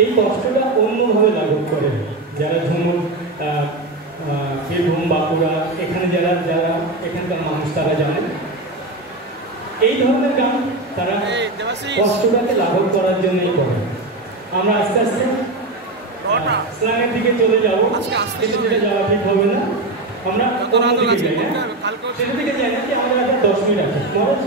এই কষ্টটা অন্যভাবে লাঘব করে। যারা ঝুমুর বীরভূম বাঁকুড়া এখানে যারা যারা এখানকার মানুষ তারা জানেন এই ধরনের গান তারা কষ্টটাকে লাঘব করার জন্যই করে। আমরা আস্তে আস্তে স্ল্যাংয়ের দিকে চলে যাবো, সেটা দিকে যাওয়া ঠিক হবে না। আমরা অন্য দিকে যাই, সেটা দিকে যাই না কি আমরা এখন 10 মিনিট আছে মহারাজ।